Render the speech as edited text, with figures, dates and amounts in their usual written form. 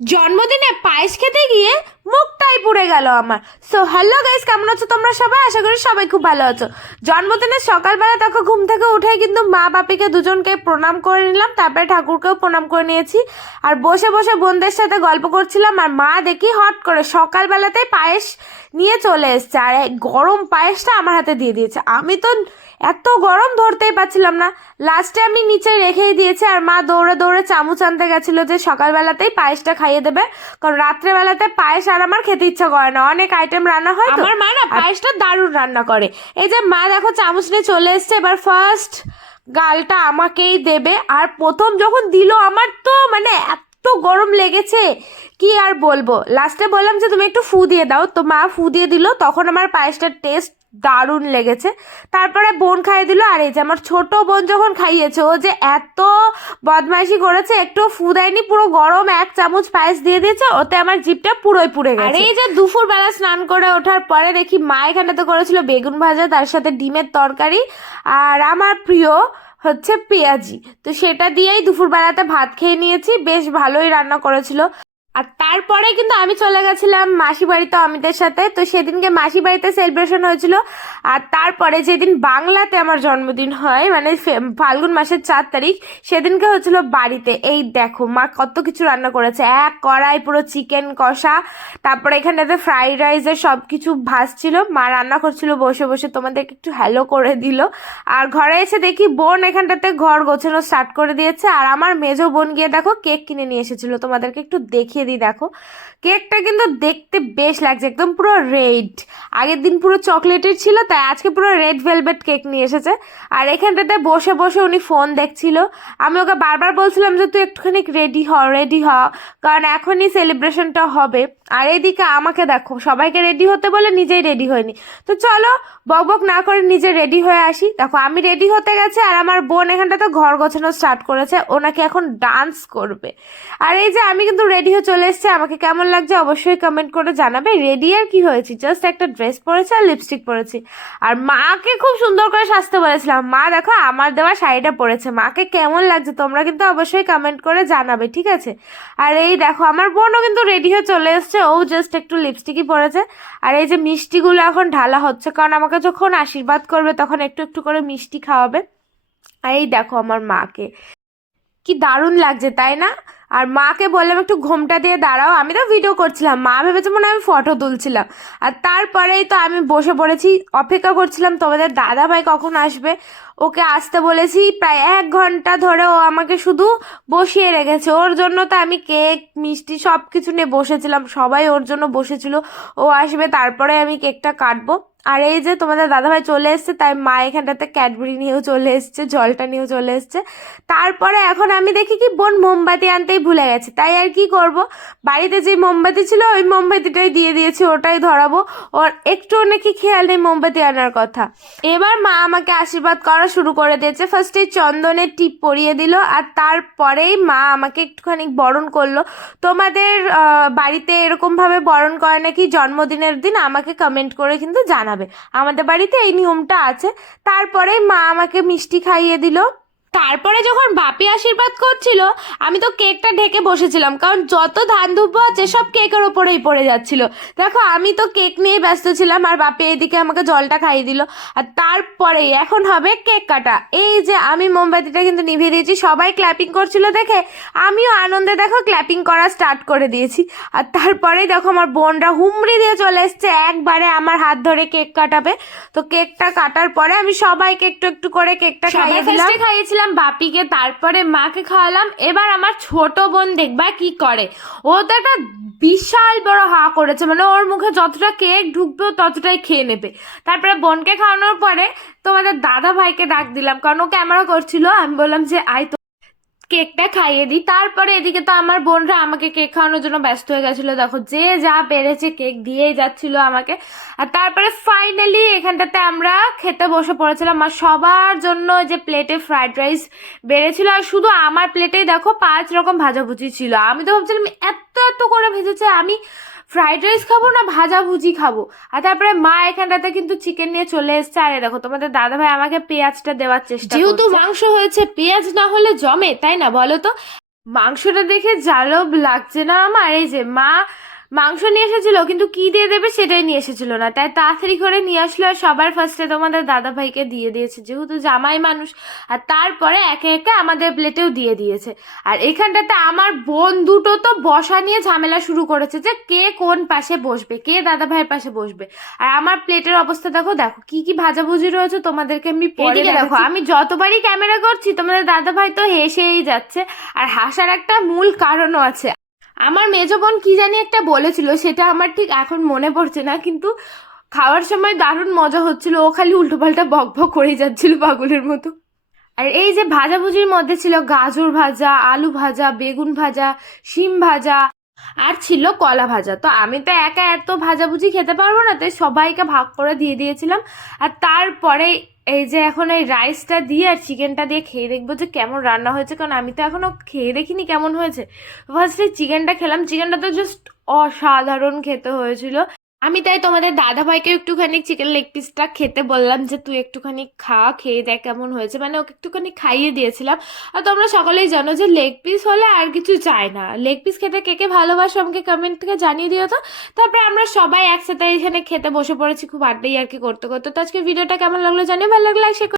জন্মদিনে পায়েস খেতে গিয়ে মুখটাই পুড়ে গেল আমার। সো হ্যালো গাইস, কেমন আছো তোমরা সবাই? আশা করি সবাই খুব ভালো আছো। জন্মদিনের সকালবেলা দেখো ঘুম থেকে উঠে কিন্তু মা বাপিকে দুজনকে প্রণাম করে নিলাম, তারপরে ঠাকুরকেও প্রণাম করে নিয়েছি। আর বসে বসে বোনদের সাথে গল্প করছিলাম, আর মা দেখি হট করে সকালবেলাতেই পায়েস নিয়ে চলে এসছে, আর এই গরম পায়েসটা আমার হাতে দিয়ে দিয়েছে। আমি তো এত গরম ধরতেই পারছিলাম না, লাস্টে আমি নিচে রেখেই দিয়েছি। আর মা দৌড়ে দৌড়ে চামচ আনতে গেছিলো যে সকালবেলাতেই পায়েসটা খাইয়ে দেবে, কারণ রাত্রেবেলাতে পায়েস আর আমার খেতে ইচ্ছা করে না, অনেক আইটেম রান্না হয়। আমার মা না পায়েসটা দারুণ রান্না করে। এই যে মা দেখো চামচ নিয়ে চলে এসছে, এবার ফার্স্ট গালটা আমাকেই দেবে। আর প্রথম যখন দিল আমার তো মানে এত গরম লেগেছে কি আর বলবো। লাস্টে বললাম যে তুমি একটু ফু দিয়ে দাও, তো মা ফু দিয়ে দিল, তখন আমার পায়েসটার টেস্ট দারুণ লেগেছে। তারপরে বোন খাইয়ে দিল। আর এই যে আমার ছোট বোন যখন খাইয়েছে, ও যে এত বদমাইশি করেছে, একটু ফু দেয়নি, পুরো গরম এক চামচ পায়েস দিয়ে দিয়েছে, ওতে আমার জিভটা পুরোই পুড়ে গেছে। আর এই যে দুপুর বেলা স্নান করে ওঠার পরে দেখি মা এখানটাতে করেছিল বেগুন ভাজা, তার সাথে ডিমের তরকারি, আর আমার প্রিয় হচ্ছে পেঁয়াজি, তো সেটা দিয়েই দুপুর বেলাতে ভাত খেয়ে নিয়েছি। বেশ ভালোই রান্না করেছিল। আর তারপরে কিন্তু আমি চলে গেছিলাম মাসি বাড়িতে অমিতের সাথে, তো সেদিনকে মাসি বাড়িতে সেলিব্রেশন হয়েছিল। আর তারপরে যেদিন বাংলাতে আমার জন্মদিন হয়, মানে ফাল্গুন মাসের 4 তারিখ, সেদিনকে হচ্ছিল বাড়িতে। এই দেখো মা কত কিছু রান্না করেছে, এক কড়াই পুরো চিকেন কষা, তারপরে এখানটাতে ফ্রাইড রাইসের সব কিছু ভাজছিল, মা রান্না করছিল বসে বসে, তোমাদেরকে একটু হ্যালো করে দিল। আর ঘরে এসে দেখি বোন এখানটাতে ঘর গোছানো স্টার্ট করে দিয়েছে। আর আমার মেজো বোন গিয়ে দেখো কেক কিনে নিয়ে এসেছিল, তোমাদেরকে একটু দেখিয়ে দিই। দেখো কেকটা কিন্তু দেখতে বেশ লাগছে, একদম পুরো রেড। আগের দিন পুরো চকলেটের ছিল, তাই আজকে পুরো রেড ভেলভেট কেক নিয়ে এসেছে। আর এখানটাতে বসে বসে উনি ফোন দেখছিল। আমি ওকে বারবার বলছিলাম যে তুই একটুখানি রেডি হ, কারণ এখনই সেলিব্রেশনটা হবে। আর এদিকে আমাকে দেখো সবাইকে রেডি হতে বলে নিজেই রেডি হয়নি। তো চলো বকবক না করে নিজে রেডি হয়ে আসি। দেখো আমি রেডি হতে গেছে, আর আমার বোন এখানটাতে ঘর গোছানো স্টার্ট করেছে, ওনাকে এখন ডান্স করবে। আর এই যে আমি কিন্তু রেডি হয়ে চলে এসেছি, আমাকে কেমন লাগছে অবশ্যই কমেন্ট করে জানাবে। রেডি আর কি হয়েছি, জাস্ট একটা ড্রেস পরেছি আর লিপস্টিক পরেছি। আর মাকে খুব সুন্দর করে সাজতে বলেছিলাম, মা দেখো আমার দেওয়া শাড়িটা পরেছে। মাকে কেমন লাগছে তোমরা কিন্তু অবশ্যই কমেন্ট করে জানাবে, ঠিক আছে? আর এই দেখো আমার বোনও কিন্তু রেডি হয়ে চলে এসছে, ও জাস্ট একটু লিপস্টিকই পরেছে। আর এই যে মিষ্টিগুলো এখন ঢালা হচ্ছে, কারণ আমাকে যখন আশীর্বাদ করবে তখন একটু একটু করে মিষ্টি খাওয়াবে। আর এই দেখো আমার মাকে কি দারুণ লাগছে, তাই না? আর মাকে বললাম একটু ঘোমটা দিয়ে দাঁড়াও, আমি তো ভিডিও করছিলাম, মা ভেবেছে মনে হয় আমি ফটো তুলছিলাম। আর তারপরেই তো আমি বসে পড়েছি, অপেক্ষা করছিলাম তোমাদের দাদা ভাই কখন আসবে। ওকে আসতে বলেছি প্রায় 1 ঘন্টা ধরে, ও আমাকে শুধু বসিয়ে রেখেছে। ওর জন্য তো আমি কেক মিষ্টি সব কিছু নিয়ে বসেছিলাম, সবাই ওর জন্য বসেছিল। ও আসবে তারপরে আমি কেকটা কাটবো। আর এই যে তোমাদের দাদাভাই চলে এসছে, তাই মা এখানটাতে ক্যাডবেরি নিয়েও চলে এসছে, জলটা নিয়েও চলে এসছে। তারপরে এখন আমি দেখি কি বোন মোমবাতি আনতেই ভুলে গেছে, তাই আর কি করব, বাড়িতে যে মোমবাতি ছিল ওই মোমবাতিটাই দিয়ে দিয়েছি, ওটাই ধরাবো। ওর একটু নাকি খেয়াল নেই মোমবাতি আনার কথা। এবার মা আমাকে আশীর্বাদ করা শুরু করে দিয়েছে। ফার্স্টে চন্দনের টিপ পরিয়ে দিল, আর তারপরেই মা আমাকে একটুখানি বরণ করলো। তোমাদের বাড়িতে এরকম ভাবে বরণ করে নাকি জন্মদিনের দিন, আমাকে কমেন্ট করে কিন্তু জানাবে। আমাদের বাড়িতে এই নিয়মটা আছে। তারপরেই মা আমাকে মিষ্টি খাইয়ে দিল। তারপরে যখন বাপি আশীর্বাদ করছিল, আমি তো কেকটা ঢেকে বসেছিলাম, কারণ যত ধান ধুপো আছে সব কেকের ওপরেই পড়ে যাচ্ছিল। দেখো আমি তো কেক নিয়ে ব্যস্ত ছিলাম, আর বাপি এদিকে আমাকে জলটা খাইয়ে দিল। আর তারপরে এখন হবে কেক কাটা। এই যে আমি মোমবাতিটা কিন্তু নিভিয়ে দিয়েছি, সবাই ক্ল্যাপিং করছিল দেখে আমিও আনন্দে দেখো ক্ল্যাপিং করা স্টার্ট করে দিয়েছি। আর তারপরেই দেখো আমার বোনরা হুমড়ি দিয়ে চলে এসছে, একবারে আমার হাত ধরে কেক কাটাবে। তো কেকটা কাটার পরে আমি সবাইকে একটু একটু করে কেকটা খাইয়ে দিলাম। খাইয়েছিলাম বাপিকে, তারপরে মাকে খাওয়ালাম। এবার আমার ছোট বোন দেখবা কি করে, ও তো একটা বিশাল বড় হা করেছে, মানে ওর মুখে যতটা কেক ঢুকবে ততটাই খেয়ে নেবে। তারপরে বোনকে খাওয়ানোর পরে তোমাদের দাদা ভাইকে ডাক দিলাম, কারণ ও ক্যামেরা করছিল। আমি বললাম যে আয় কেকটা খাইয়ে দিই। তারপরে এদিকে তো আমার বোনরা আমাকে কেক খাওয়ানোর জন্য ব্যস্ত হয়ে গেছিলো, দেখো যে যা পেরেছে কেক দিয়েই যাচ্ছিল আমাকে। আর তারপরে ফাইনালি এখানটাতে আমরা খেতে বসে পড়েছিলাম। আর সবার জন্য যে প্লেটে ফ্রাইড রাইস বেড়েছিল, আর শুধু আমার প্লেটেই দেখো 5 রকম ভাজাভুজি ছিল। আমি তো ভাবছিলাম এত এত করে ভেজেছে, আমি ফ্রাইড রাইস খাবো না ভাজাভুজি খাবো। আর তারপরে মা এখানটাতে কিন্তু চিকেন নিয়ে চলে এসছে। আরে দেখো তোমাদের দাদা ভাই আমাকে পেঁয়াজটা দেওয়ার চেষ্টা, যেহেতু মাংস হয়েছে পেঁয়াজ না হলে জমে, তাই না বলো তো? মাংসটা দেখে জ্বালব লাগছে না আমার। এই যে মা মাংস নিয়ে এসেছিল, কিন্তু কি দিয়ে দেবে সেটাই নিয়ে এসেছিল না, তাই তাড়াতাড়ি করে নিয়ে আসলো আর সবার ফার্স্টে তোমাদের দাদা ভাইকে দিয়ে দিয়েছে, যেহেতু জামাই মানুষ। আর তারপরে একে একে আমাদের প্লেটেও দিয়ে দিয়েছে। আর এখানটাতে আমার বোন দুটো তো বসা নিয়ে ঝামেলা শুরু করেছে যে কে কোন পাশে বসবে, কে দাদা ভাইয়ের পাশে বসবে। আর আমার প্লেটের অবস্থা দেখো, দেখো কি কি ভাজাভুজি রয়েছে, তোমাদেরকে আমি পরে দেখো। আমি যতবারই ক্যামেরা করছি তোমাদের দাদা ভাই তো হেসেই যাচ্ছে। আর হাসার একটা মূল কারণও আছে। আমার মেজো বোন কি জানি একটা বলেছিল, সেটা আমার ঠিক এখন মনে পড়ছে না, কিন্তু খাওয়ার সময় দারুণ মজা হচ্ছিল। ও খালি উল্টোপাল্টা বক বক করে যাচ্ছিল পাগলের মতো। আর এই যে ভাজাভুজির মধ্যে ছিল গাজর ভাজা, আলু ভাজা, বেগুন ভাজা, শিম ভাজা, আর ছিল কলা ভাজা। তো আমি তো একা এত ভাজাভুজি খেতে পারবো না, তাই সবাইকে ভাগ করে দিয়ে দিয়েছিলাম। আর তারপরে এই যে এখন এই রাইসটা দিয়ে আর চিকেনটা দিয়ে খেয়ে দেখবো যে কেমন রান্না হয়েছে, কারণ আমি তো এখনো খেয়ে দেখিনি কেমন হয়েছে। ফার্স্টে চিকেনটা খেলাম, চিকেনটা তো জাস্ট অসাধারণ খেতে হয়েছিল। আমি তাই তোমাদের দাদা ভাইকে একটুখানি চিকেন লেগ পিসটা খেতে বললাম যে তুই একটুখানি খা, খেয়ে দেখ কেমন হয়েছে, মানে ওকে একটুখানি খাইয়ে দিয়েছিলাম। আর তোমরা সকলেই জানো যে লেগ পিস হলে আর কিছু চাই না। লেগ পিস খেতে কে কে ভালোবাসো আমাকে কমেন্ট থেকে জানিয়ে দিও তো। তারপরে আমরা সবাই একসাথে এখানে খেতে বসে পড়েছি, খুব আড্ডাই আর কি করতে করতে। তো আজকে ভিডিওটা কেমন লাগলো জানিও, ভালো লাগলে